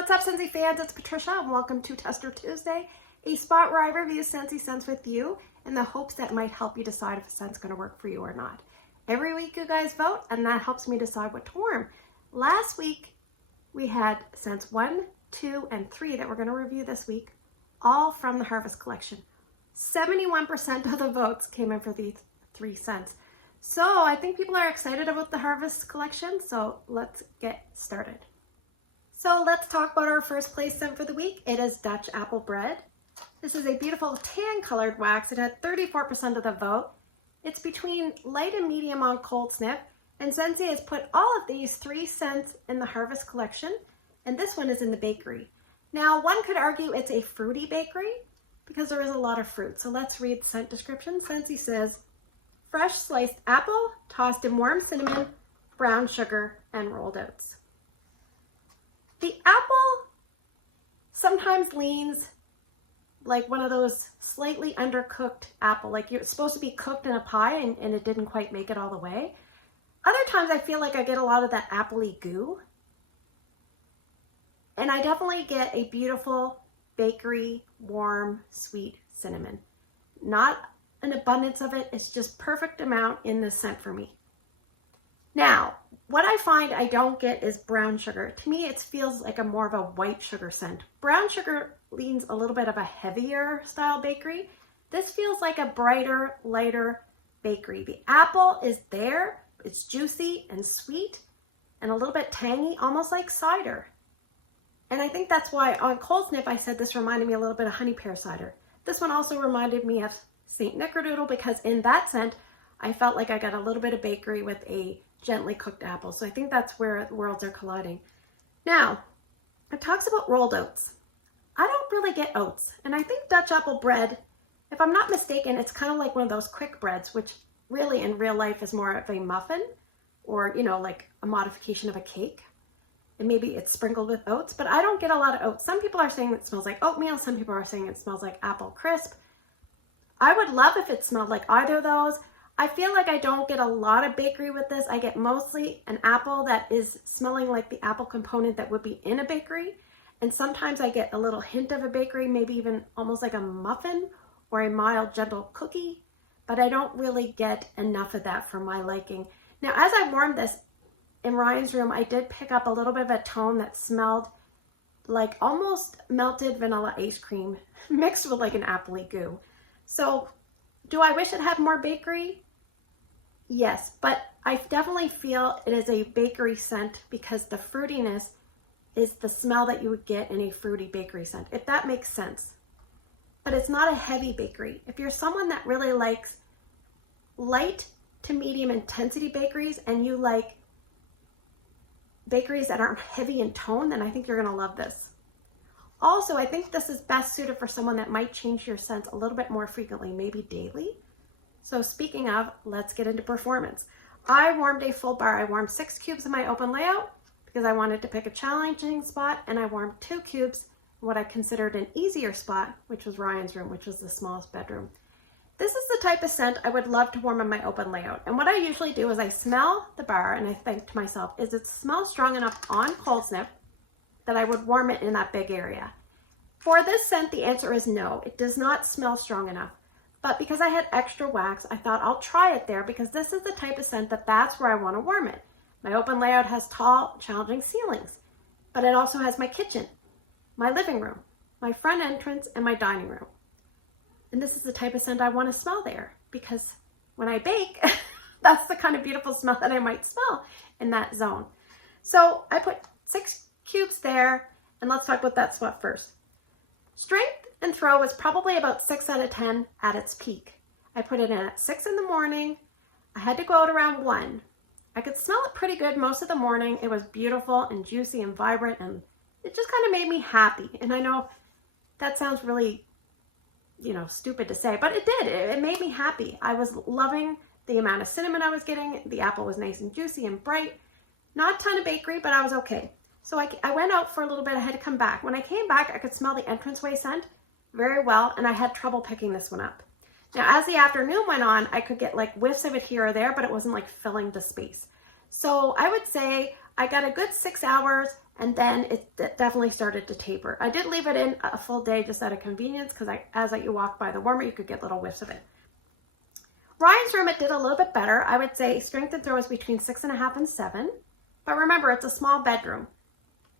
What's up, Scentsy fans? It's Patricia, and welcome to Tester Tuesday, a spot where I review Scentsy scents with you in the hopes that it might help you decide if a scent's going to work for you or not. Every week you guys vote, and that helps me decide what to warm. Last week, we had scents 1, 2, and 3 that we're going to review this week, all from the Harvest Collection. 71% of the votes came in for these 3 scents. So I think people are excited about the Harvest Collection, so let's get started. So let's talk about our first place scent for the week. It is Dutch Apple Bread. This is a beautiful tan colored wax. It had 34% of the vote. It's between light and medium on cold sniff, and Scentsy has put all of these 3 scents in the Harvest Collection, and this one is in the bakery. Now, one could argue it's a fruity bakery because there is a lot of fruit. So let's read the scent description. Scentsy says, fresh sliced apple, tossed in warm cinnamon, brown sugar, and rolled oats. The apple sometimes leans like one of those slightly undercooked apple, like you're supposed to be cooked in a pie and it didn't quite make it all the way. Other times I feel like I get a lot of that appley goo. And I definitely get a beautiful bakery, warm, sweet cinnamon. Not an abundance of it, it's just perfect amount in this scent for me. Now, what I find I don't get is brown sugar. To me, it feels like a more of a white sugar scent. Brown sugar leans a little bit of a heavier style bakery. This feels like a brighter, lighter bakery. The apple is there, it's juicy and sweet and a little bit tangy, almost like cider. And I think that's why on cold sniff I said this reminded me a little bit of honey pear cider. This one also reminded me of St. Nickerdoodle because in that scent, I felt like I got a little bit of bakery with a gently cooked apple. So I think that's where the worlds are colliding. Now, it talks about rolled oats. I don't really get oats. And I think Dutch Apple Bread, if I'm not mistaken, it's kind of like one of those quick breads, which really in real life is more of a muffin or, you know, like a modification of a cake. And maybe it's sprinkled with oats, but I don't get a lot of oats. Some people are saying it smells like oatmeal. Some people are saying it smells like apple crisp. I would love if it smelled like either of those. I feel like I don't get a lot of bakery with this. I get mostly an apple that is smelling like the apple component that would be in a bakery. And sometimes I get a little hint of a bakery, maybe even almost like a muffin or a mild, gentle cookie. But I don't really get enough of that for my liking. Now, as I warmed this in Ryan's room, I did pick up a little bit of a tone that smelled like almost melted vanilla ice cream mixed with like an appley goo. So do I wish it had more bakery? Yes, but I definitely feel it is a bakery scent because the fruitiness is the smell that you would get in a fruity bakery scent, if that makes sense. But it's not a heavy bakery. If you're someone that really likes light to medium intensity bakeries and you like bakeries that aren't heavy in tone, then I think you're gonna love this. Also, I think this is best suited for someone that might change your scents a little bit more frequently, maybe daily. So speaking of, let's get into performance. I warmed a full bar. I warmed 6 cubes in my open layout because I wanted to pick a challenging spot, and I warmed 2 cubes in what I considered an easier spot, which was Ryan's room, which was the smallest bedroom. This is the type of scent I would love to warm in my open layout. And what I usually do is I smell the bar and I think to myself, is it smell strong enough on cold sniff that I would warm it in that big area? For this scent, the answer is no. It does not smell strong enough. But because I had extra wax, I thought I'll try it there because this is the type of scent that's where I want to warm it. My open layout has tall, challenging ceilings, but it also has my kitchen, my living room, my front entrance, and my dining room. And this is the type of scent I want to smell there because when I bake, that's the kind of beautiful smell that I might smell in that zone. So I put 6 cubes there, and let's talk about that spot first. Strength and throw was probably about 6 out of 10 at its peak. I put it in at 6 in the morning. I had to go out around 1. I could smell it pretty good most of the morning. It was beautiful and juicy and vibrant, and it just kind of made me happy. And I know that sounds really, stupid to say, but it did. It made me happy. I was loving the amount of cinnamon I was getting. The apple was nice and juicy and bright. Not a ton of bakery, but I was okay. So I went out for a little bit. I had to come back. When I came back, I could smell the entranceway scent very well, and I had trouble picking this one up. Now, as the afternoon went on, I could get like whiffs of it here or there, but it wasn't like filling the space. So I would say I got a good 6 hours and then it definitely started to taper. I did leave it in a full day just out of convenience because as you walk by the warmer, you could get little whiffs of it. Ryan's room, it did a little bit better. I would say strength and throw is between 6.5 and 7. But remember, it's a small bedroom.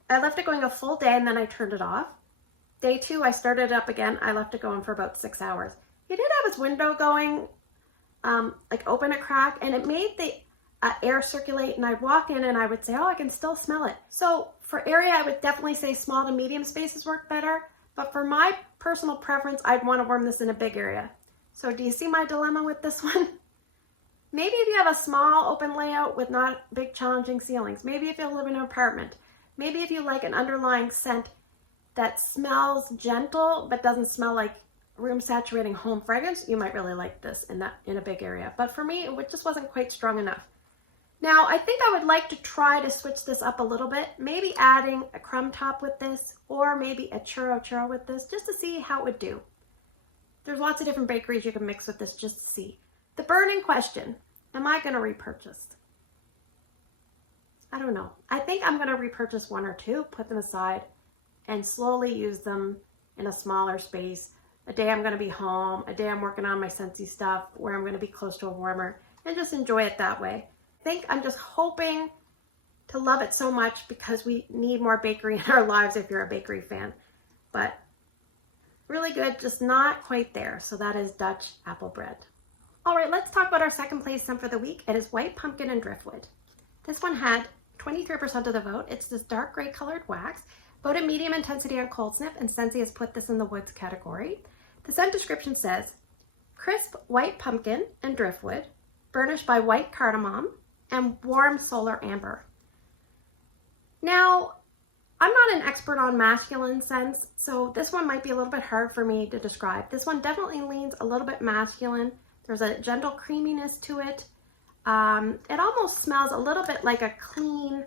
I left it going a full day and then I turned it off. Day 2, I started it up again. I left it going for about 6 hours. He did have his window going, like open a crack, and it made the air circulate, and I'd walk in and I would say, oh, I can still smell it. So for area, I would definitely say small to medium spaces work better. But for my personal preference, I'd want to warm this in a big area. So do you see my dilemma with this one? Maybe if you have a small open layout with not big challenging ceilings, maybe if you live in an apartment, maybe if you like an underlying scent that smells gentle but doesn't smell like room saturating home fragrance, you might really like this in a big area. But for me, it just wasn't quite strong enough. Now, I think I would like to try to switch this up a little bit, maybe adding a crumb top with this, or maybe a churro with this, just to see how it would do. There's lots of different bakeries you can mix with this just to see. The burning question, am I going to repurchase? I don't know. I think I'm going to repurchase 1 or 2, put them aside, and slowly use them in a smaller space. A day I'm going to be home, a day I'm working on my Scentsy stuff, where I'm going to be close to a warmer, and just enjoy it that way. I think I'm just hoping to love it so much because we need more bakery in our lives if you're a bakery fan. But really good, just not quite there. So that is Dutch apple bread. All right, let's talk about our second place scent for the week. It is White Pumpkin and Driftwood. This one had 23% of the vote. It's this dark gray colored wax, voted medium intensity on cold sniff, and Scentsy has put this in the woods category. The scent description says, crisp white pumpkin and driftwood, burnished by white cardamom and warm solar amber. Now, I'm not an expert on masculine scents, so this one might be a little bit hard for me to describe. This one definitely leans a little bit masculine. There's a gentle creaminess to it. It almost smells a little bit like a clean,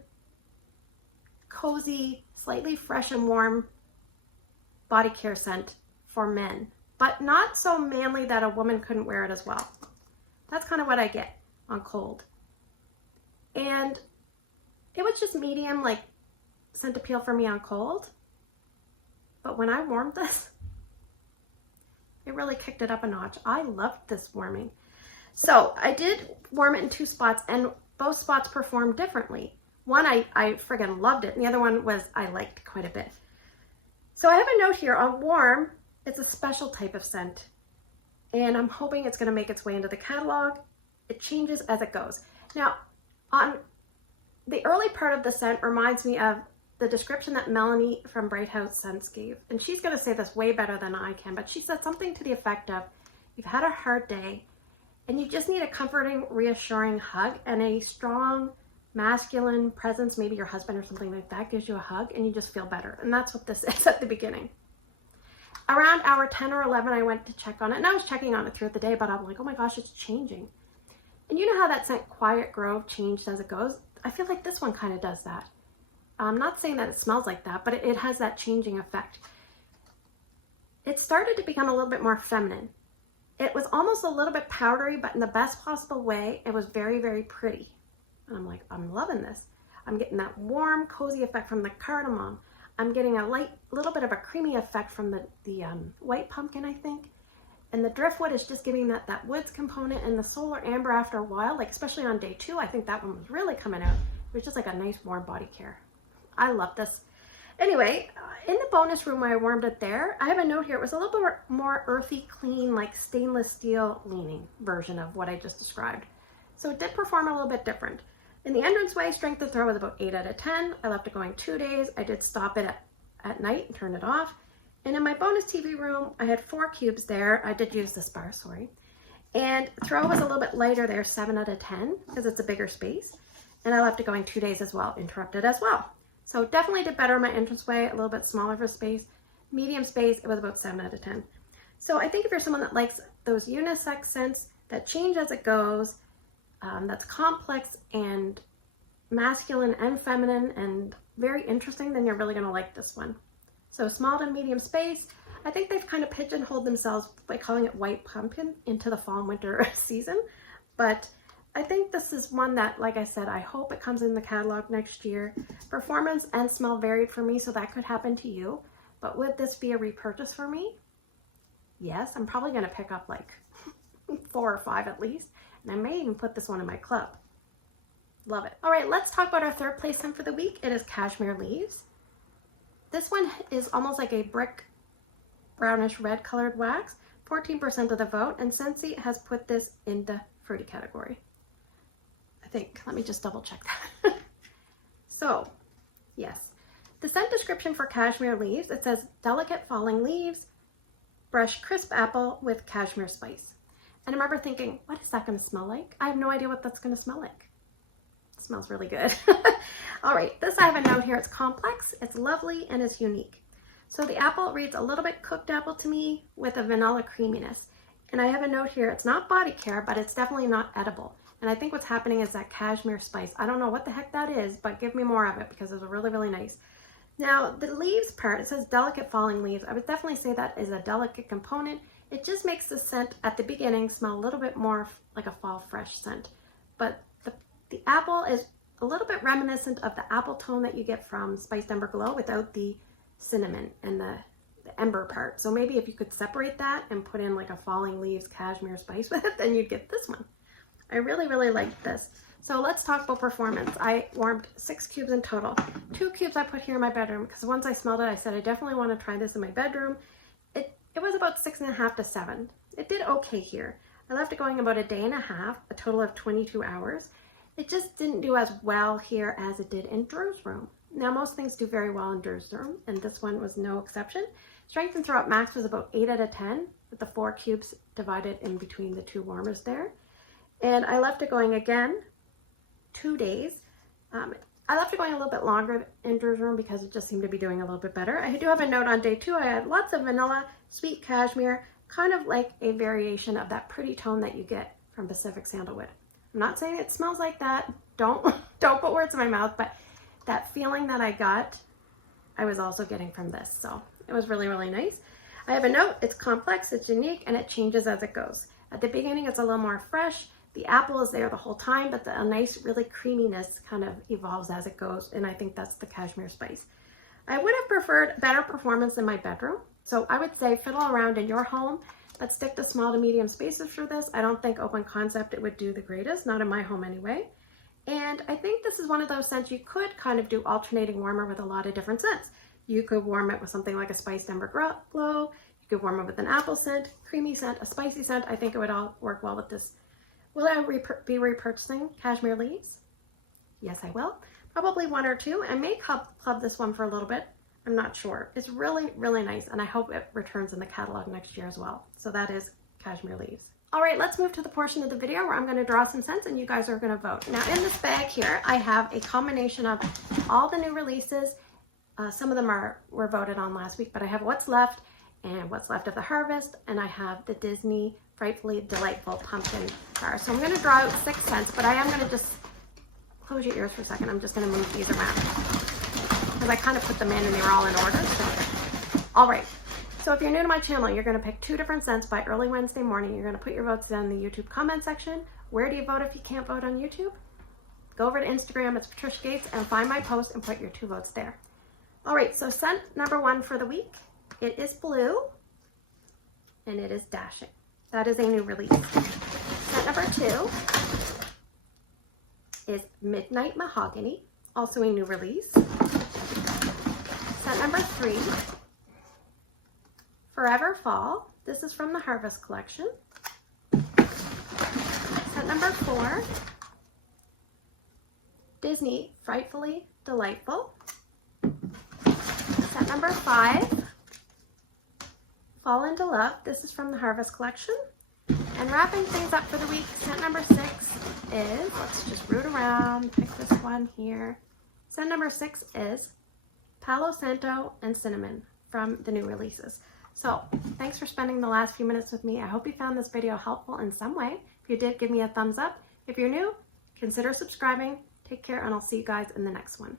cozy, slightly fresh and warm body care scent for men, but not so manly that a woman couldn't wear it as well. That's kind of what I get on cold. And it was just medium, like scent appeal for me on cold. But when I warmed this, it really kicked it up a notch. I loved this warming. So I did warm it in 2 spots, and both spots performed differently. One, I friggin' loved it, and the other one was I liked quite a bit. So I have a note here on warm. It's a special type of scent, and I'm hoping it's going to make its way into the catalog. It changes as it goes. Now, on the early part of the scent reminds me of the description that Melanie from Bright House Scents gave, and she's going to say this way better than I can, but she said something to the effect of, you've had a hard day, and you just need a comforting, reassuring hug, and a strong masculine presence, maybe your husband or something like that, gives you a hug, and you just feel better. And that's what this is at the beginning. Around hour 10 or 11, I went to check on it, and I was checking on it throughout the day, but I'm like, oh my gosh, it's changing. And you know how that scent Quiet Grove changed as it goes? I feel like this one kind of does that. I'm not saying that it smells like that, but it has that changing effect. It started to become a little bit more feminine. It was almost a little bit powdery, but in the best possible way. It was very, very pretty. And I'm like, I'm loving this. I'm getting that warm, cozy effect from the cardamom. I'm getting a little bit of a creamy effect from the white pumpkin, I think. And the driftwood is just giving that woods component, and the solar amber after a while, like especially on day 2, I think that one was really coming out. It was just like a nice warm body care. I love this. Anyway, in the bonus room where I warmed it there, I have a note here. It was a little bit more earthy, clean, like stainless steel leaning version of what I just described. So it did perform a little bit different. In the entranceway, strength of throw was about 8 out of 10. I left it going 2 days. I did stop it at night and turn it off. And in my bonus TV room, I had 4 cubes there. I did use this bar, sorry. And throw was a little bit lighter there, 7 out of 10, because it's a bigger space. And I left it going 2 days as well, interrupted as well. So definitely did better in my entranceway, a little bit smaller for space. Medium space, it was about 7 out of 10. So I think if you're someone that likes those unisex scents that change as it goes, that's complex and masculine and feminine and very interesting, then you're really going to like this one. So small to medium space. I think they've kind of pigeonholed themselves by calling it white pumpkin into the fall and winter season, but I think this is one that, like I said, I hope it comes in the catalog next year. Performance and smell varied for me, so that could happen to you. But would this be a repurchase for me? Yes, I'm probably going to pick up like 4 or 5 at least. And I may even put this one in my club. Love it. All right, let's talk about our third place scent for the week. It is Cashmere Leaves. This one is almost like a brick brownish red colored wax, 14% of the vote, and Scentsy has put this in the fruity category. I think, let me just double check that. So, yes. The scent description for Cashmere Leaves, it says delicate falling leaves, brush crisp apple with cashmere spice. And I remember thinking, what is that going to smell like? I have no idea what that's going to smell like. It smells really good. All right, this I have a note here. It's complex, it's lovely, and it's unique. So the apple reads a little bit cooked apple to me with a vanilla creaminess. And I have a note here, it's not body care, but it's definitely not edible. And I think what's happening is that cashmere spice. I don't know what the heck that is, but give me more of it because it's really, really nice. Now, the leaves part, it says delicate falling leaves. I would definitely say that is a delicate component. It just makes the scent at the beginning smell a little bit more like a fall fresh scent. But the apple is a little bit reminiscent of the apple tone that you get from Spiced Ember Glow without the cinnamon and the ember part. So maybe if you could separate that and put in like a falling leaves cashmere spice with it, then you'd get this one. I really, really liked this. So let's talk about performance. I warmed 6 cubes in total. 2 cubes I put here in my bedroom because once I smelled it, I said I definitely want to try this in my bedroom. It was about 6.5 to 7. It did okay here. I left it going about a day and a half, a total of 22 hours. It just didn't do as well here as it did in Drew's room. Now, most things do very well in Drew's room, and this one was no exception. Strength and throw-up max was about 8 out of 10, with the 4 cubes divided in between the 2 warmers there. And I left it going again 2 days. I left it going a little bit longer in Drew's room because it just seemed to be doing a little bit better. I do have a note on day 2. I had lots of vanilla, sweet cashmere, kind of like a variation of that pretty tone that you get from Pacific Sandalwood. I'm not saying it smells like that. Don't put words in my mouth, but that feeling that I got, I was also getting from this. So it was really, really nice. I have a note. It's complex, it's unique, and it changes as it goes. At the beginning, it's a little more fresh. The apple is there the whole time, but a nice, really creaminess kind of evolves as it goes, and I think that's the cashmere spice. I would have preferred better performance in my bedroom, so I would say fiddle around in your home, but stick to small to medium spaces for this. I don't think open concept it would do the greatest, not in my home anyway. And I think this is one of those scents you could kind of do alternating warmer with a lot of different scents. You could warm it with something like a Spiced Ember Glow, you could warm it with an apple scent, creamy scent, a spicy scent. I think it would all work well with this. Will I be repurchasing Cashmere Leaves? Yes, I will. Probably 1 or 2. I may club this one for a little bit. I'm not sure. It's really, really nice, and I hope it returns in the catalog next year as well. So that is Cashmere Leaves. All right, let's move to the portion of the video where I'm going to draw some scents and you guys are going to vote. Now, in this bag here, I have a combination of all the new releases. Some of them were voted on last week, but I have What's Left and What's Left of the Harvest, and I have the Disney Frightfully Delightful Pumpkin Bar. So I'm going to draw out 6 scents, but I am going to just close your ears for a second. I'm just going to move these around because I kind of put them in and they were all in order. So. All right. So if you're new to my channel, you're going to pick 2 different scents by early Wednesday morning. You're going to put your votes down in the YouTube comment section. Where do you vote if you can't vote on YouTube? Go over to Instagram, it's Patricia Gates, and find my post and put your 2 votes there. All right, so scent number 1 for the week, it is Blue, and it is Dashing. That is a new release. Scent number 2 is Midnight Mahogany, also a new release. Scent number 3, Forever Fall. This is from the Harvest collection. Scent number 4, Disney Frightfully Delightful. Scent number 5, Fall into Love. This is from the Harvest collection. And wrapping things up for the week, scent number 6 is, let's just root around, pick this one here. Scent number 6 is Palo Santo and Cinnamon from the new releases. So thanks for spending the last few minutes with me. I hope you found this video helpful in some way. If you did, give me a thumbs up. If you're new, consider subscribing. Take care, and I'll see you guys in the next one.